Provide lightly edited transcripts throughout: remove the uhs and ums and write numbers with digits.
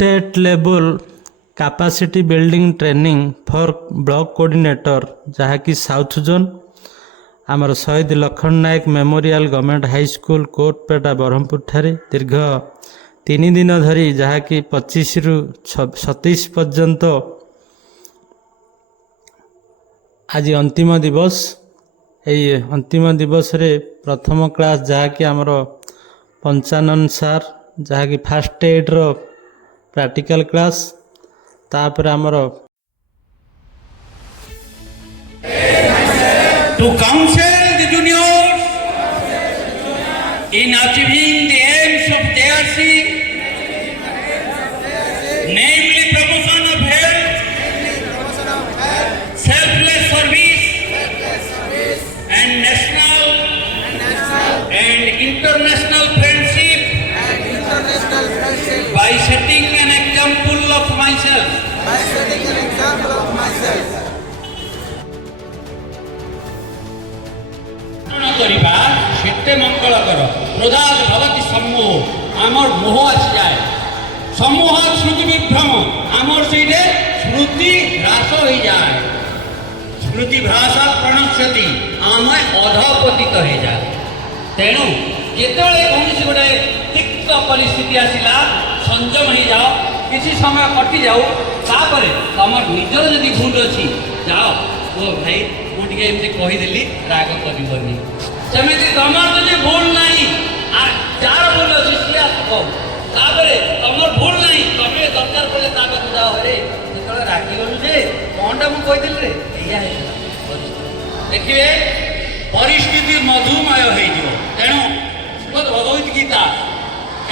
State level capacity building training for block coordinator जहाँकि south zone आमर शहीद Lakhan Nayak memorial government high school Kotpeta Brahmapur ठारे दीर्घ 3 दिन धरी जहाँकि 25 रु 27 पर्यंत आज अंतिम दिवस यही अंतिम दिवस रे प्रथम क्लास जहाँकि आमर पंचानन सार जहाँकि फास्ट एड रो प्रैक्टिकल क्लास तापर आमर to counsel the juniors in achieving the aims of JRC, namely promotion of health, selfless service, and national and international friendship, by setting an example of myself. करिबा सेते मंगल कर प्रदान भवती सम्मोह आमर मोह आसी जाए सम्मोह स्मृति विभ्रम आमर से स्मृति ह्रास हो जाए स्मृति भ्रासा प्रणश्यति आम अधपतित हो जाए तेणु जिते कौन गोटे तिक्त परिस्थिति आसला संयम हो जाओ किसी समय कटि जाओ तापर तुम निजर जदि भूल अच्छी जाओ वो भाई मुझे एमती कहीदेली राग करनी सेमती तुम जो भूल ना जार भूल अच्छी सी आसपर तुम भूल ना तुम दरकार पड़े जाओ अरे जो रागिगलु जे कौनटा मुझे रे या देखिए परिस्थिति मधुमय हो तेणु भगवत गीता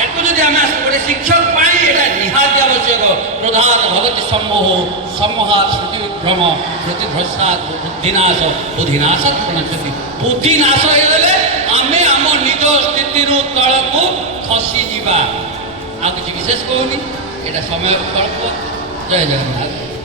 एटू जब आम गोटे शिक्षक निहाती आवश्यक प्रधान भगवती सम्मोह सम्मोहात स्मृति विभ्रम स्मृति भ्रष्टात बुद्धिनाश बुद्धिनाशात प्रणश्यति बुद्धिनाश होगले आम आम निज स्थिति तल को खसीजा आ कि विशेष कहूनी यहाँ समय कल्प जय जगन्नाथ।